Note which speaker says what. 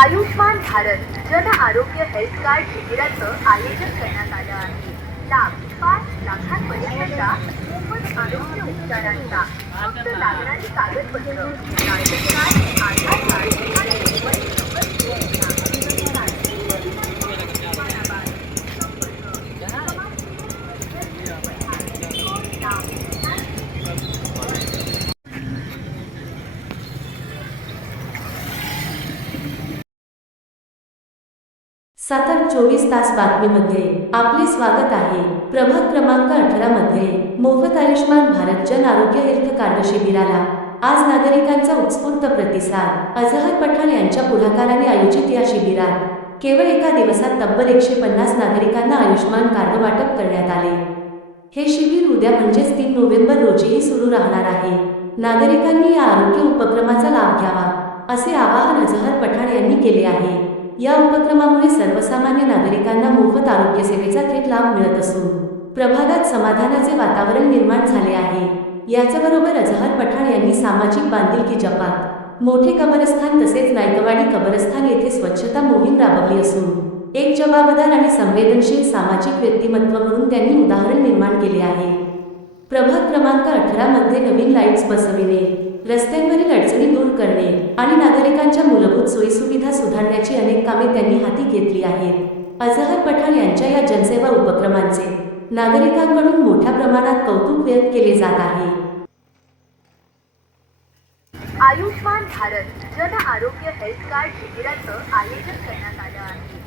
Speaker 1: Ayushman Bharat Jan Arogya health card शिबिराचं आयोजन करण्यात आलं आहे. लाभ पाच लाखांपर्यंतच्या मोफत आरोग्य उपचारांचा फक्त लागणारी कागदपत्र कार्ड आधार कार्ड आणि मोबाईल नंबर घेऊन या.
Speaker 2: सतत चोवीस तास बातमीमध्ये आपले स्वागत आहे. प्रभाग क्रमांक अठरा मध्ये मोफत आयुष्मान भारत जन आरोग्य हेल्थ कार्ड शिबिराला आज नागरिकांचा उत्स्फूर्त प्रतिसाद. अजहर पठाण यांच्या पुढाकाराने आयोजित या शिबिरात केवळ एका दिवसात तब्बल एकशे पन्नास नागरिकांना आयुष्मान कार्ड वाटप करण्यात आले. हे शिबिर उद्या म्हणजेच तीन नोव्हेंबर रोजीही सुरू राहणार आहे. नागरिकांनी या आरोग्य उपक्रमाचा लाभ घ्यावा असे आवाहन अजहर पठाण यांनी केले आहे. या उपक्रमामुळे सर्वसामान्य नागरिकांना मोफत आरोग्य सेवेचा थेट लाभ मिळत असून प्रभागात समाधानाचे वातावरण निर्माण झाले आहे. याचबरोबर अजहर पठाण यांनी सामाजिक बांधिलकी जपात मोठे कबरस्थान तसेच नायकवाडी कबरस्थान येथे स्वच्छता मोहीम राबवली असून एक जबाबदार आणि संवेदनशील सामाजिक व्यक्तिमत्व म्हणून त्यांनी उदाहरण निर्माण केले आहे. प्रभाग क्रमांक अठरा मध्ये नवीन लाईट्स बसविणे रस्त्यांवरील अडचणी दूर करणे आणि नागरिकांच्या मूलभूत सोयीसुविधा सुधारण्याची अनेक कामे त्यांनी हाती घेतली आहेत. अजहर पठाण यांच्या या जनसेवा उपक्रमांचे नागरिकांकडून मोठ्या प्रमाणात कौतुक व्यक्त केले जात आहे.
Speaker 1: आयुष्मान भारत जन आरोग्य हेल्थ कार्ड शिबिराचं आयोजन करण्यात आलं आहे.